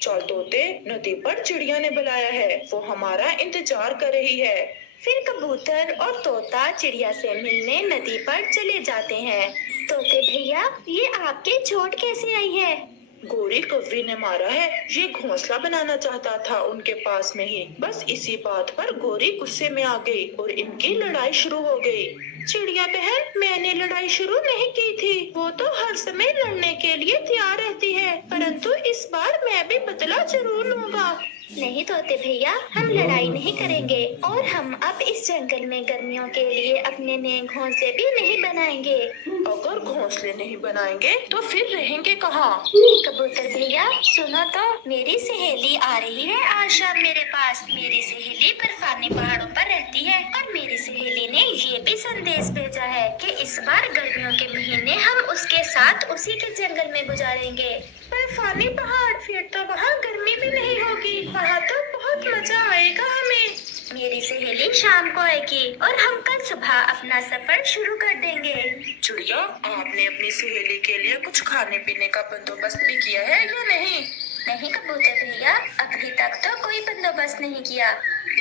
चल तोते, नदी पर चिड़िया ने बुलाया है, वो हमारा इंतजार कर रही है। फिर कबूतर और तोता चिड़िया से मिलने नदी पर चले जाते हैं। तोते भैया, ये आपके चोट कैसे आई है? गोरी कौवी ने मारा है, ये घोंसला बनाना चाहता था उनके पास में ही। बस इसी बात पर गोरी गुस्से में आ गई और इनकी लड़ाई शुरू हो गई। चिड़िया बहन, मैंने लड़ाई शुरू नहीं की थी, वो तो हर समय लड़ने के लिए तैयार रहती है, परंतु इस बार मैं भी बदला जरूर लूंगा। नहीं तोते भैया, हम लड़ाई नहीं करेंगे और हम अब इस जंगल में गर्मियों के लिए अपने नए घोंसले भी नहीं बनाएंगे। अगर घोंसले नहीं बनाएंगे तो फिर रहेंगे कहाँ? कबूतर भैया सुनो तो, मेरी सहेली आ रही है आज शाम मेरे पास। मेरी सहेली बर्फानी पहाड़ों पर रहती है और मेरी सहेली ने ये भी संदेश भेजा है कि इस बार गर्मियों के महीने हम उसके साथ उसी के जंगल में गुजारेंगे। बर्फानी पहाड़, फिर तो वहाँ गर्मी भी नहीं होगी, वहाँ तो बहुत मजा आएगा हमें। मेरी सहेली शाम को आएगी और हम कल सुबह अपना सफर शुरू कर देंगे। चिड़िया, आपने अपनी सहेली के लिए कुछ खाने पीने का बंदोबस्त भी किया है या नहीं? नहीं कबूतर भैया, अभी तक तो कोई बंदोबस्त नहीं किया।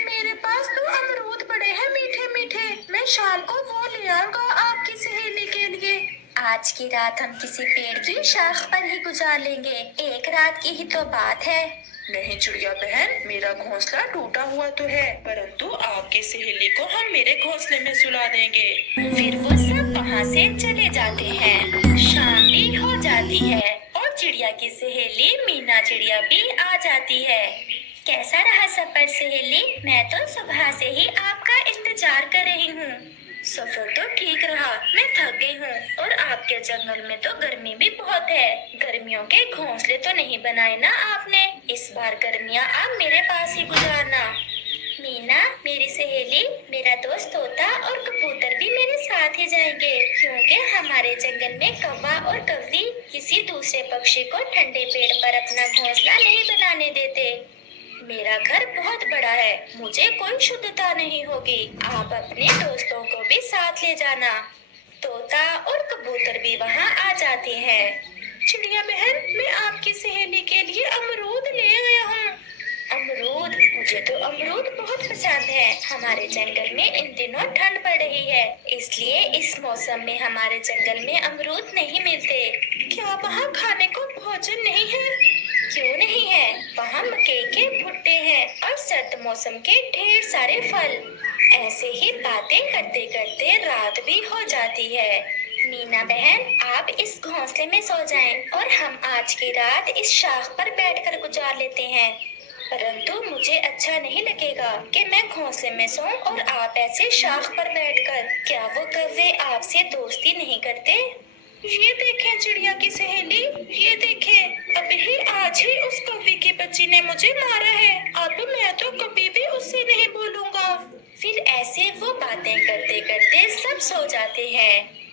मेरे पास तो अमरूद पड़े हैं मीठे मीठे, मैं शाम को वो ले आऊंगा आपकी सहेली के लिए। आज की रात हम किसी पेड़ की शाख पर ही गुजार लेंगे, एक रात की ही तो बात है। नहीं चिड़िया बहन, मेरा घोंसला टूटा हुआ तो है, परंतु आपकी सहेली को हम मेरे घोंसले में सुला देंगे। फिर वो सब वहाँ से चले जाते हैं। शाम भी हो जाती है और चिड़िया की सहेली मीना चिड़िया भी आ जाती है। कैसा रहा सफर सहेली? मैं तो सुबह से ही आपका इंतजार कर रही हूँ। सफर तो ठीक रहा, मैं थक गई हूँ और आपके जंगल में तो गर्मी भी बहुत है। गर्मियों के घोंसले तो नहीं बनाए ना आपने? इस बार गर्मियाँ आप मेरे पास ही गुजारना। मीना मेरी सहेली, मेरा दोस्त तोता और कबूतर भी मेरे साथ ही जाएंगे, क्योंकि हमारे जंगल में कौवा और कौवी किसी दूसरे पक्षी को ठंडे पेड़ पर अपना घोंसला नहीं बनाने देते। मेरा घर बहुत बड़ा है, मुझे कोई शुद्धता नहीं होगी। आप अपने दोस्तों को भी साथ ले जाना। तोता और कबूतर भी वहाँ आ जाते हैं। चिड़िया बहन, मैं आपकी सहेली के लिए अमरूद ले आया हूँ। अमरूद? मुझे तो अमरूद बहुत पसंद है। हमारे जंगल में इन दिनों ठंड पड़ रही है, इसलिए इस मौसम में हमारे जंगल में अमरूद नहीं मिलते। क्या वहाँ खाने को भोजन नहीं है? क्यों नहीं है, वहाँ मकई के भुट्टे हैं और सर्द मौसम के ढेर सारे फल। ऐसे ही बातें करते करते रात भी हो जाती है। मीना बहन, आप इस घोंसले में सो जाएं और हम आज की रात इस शाख पर बैठकर गुजार लेते हैं। परंतु मुझे अच्छा नहीं लगेगा कि मैं घोंसले में सोऊं और आप ऐसे शाख पर बैठकर। क्या वो कौवे आपसे दोस्ती नहीं करते? ये देखें चिड़िया की सहेली, ये देखें, अभी आज ही उस कौवे की बच्ची ने मुझे मारा है। अब मैं तो कभी भी उससे नहीं बोलूंगा। फिर ऐसे वो बातें करते करते सब सो जाते हैं।